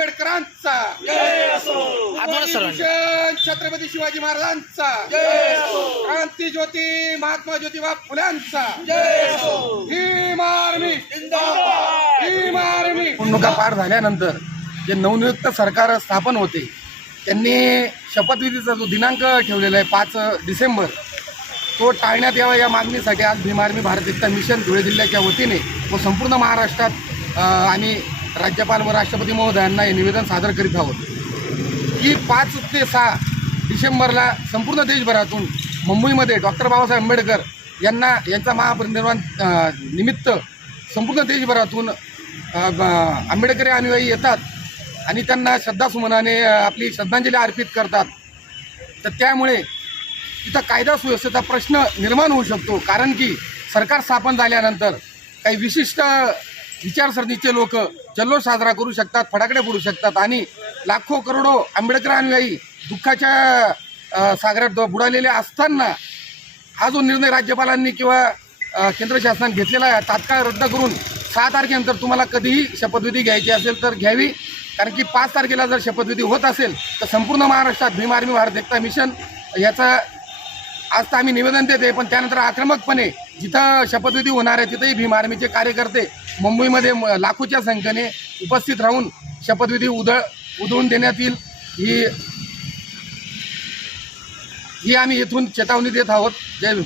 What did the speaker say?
आंबेडकरांचा. भूषण छत्रपती शिवाजी महाराजांचा. क्रांती ज्योती महात्मा ज्योतिबा फुल्यांचा. भीम आर्मी भीम आर्मी निवडणुका पार झाल्यानंतर जे नवनियुक्त सरकार स्थापन होते त्यांनी शपथविधीचा जो दिनांक ठेवलेला आहे पाच डिसेंबर तो टाळण्यात यावा या मागणीसाठी आज भीम आर्मी भारत एकता मिशन धुळे जिल्ह्याच्या वतीने व संपूर्ण महाराष्ट्रात आम्ही राज्यपाल व राष्ट्रपती महोदयांना हे निवेदन सादर करीत आहोत. की पाच ते सहा डिसेंबरला संपूर्ण देशभरातून मुंबईमध्ये डॉक्टर बाबासाहेब आंबेडकर यांना यांचा महापरिनिर्वाण निमित्त संपूर्ण देशभरातून आंबेडकरी अनुयायी येतात आणि त्यांना श्रद्धासुमनाने आपली श्रद्धांजली अर्पित करतात. तर त्यामुळे तिथं कायदा सुव्यवस्थेचा प्रश्न निर्माण होऊ शकतो. कारण की सरकार स्थापन झाल्यानंतर काही विशिष्ट विचारसरणीचे लोक जल्लोष साजरा करू शकतात फटाकडे फोडू शकतात आणि लाखो करोडो आंबेडकर अनुयायी दुःखाच्या सागरात बुडालेले असताना हा जो निर्णय राज्यपालांनी किंवा केंद्र शासनाने घेतलेला आहे तात्काळ रद्द करून सहा तारखेनंतर तुम्हाला कधीही शपथविधी घ्यायची असेल तर घ्यावी. कारण की पाच तारखेला जर शपथविधी होत असेल तर संपूर्ण महाराष्ट्रात भीम आर्मी भारत एकता मिशन याचा आज तर आम्ही निवेदन देते पण त्यानंतर आक्रमकपणे जिथं शपथविधी होणार आहे तिथंही भीम आर्मीचे कार्यकर्ते मुंबईमध्ये लाखोच्या संख्येने उपस्थित राहून शपथविधी उधळ उधळून देण्यात येईल. ही ही आम्ही इथून चेतावणी देत आहोत. जय भीम.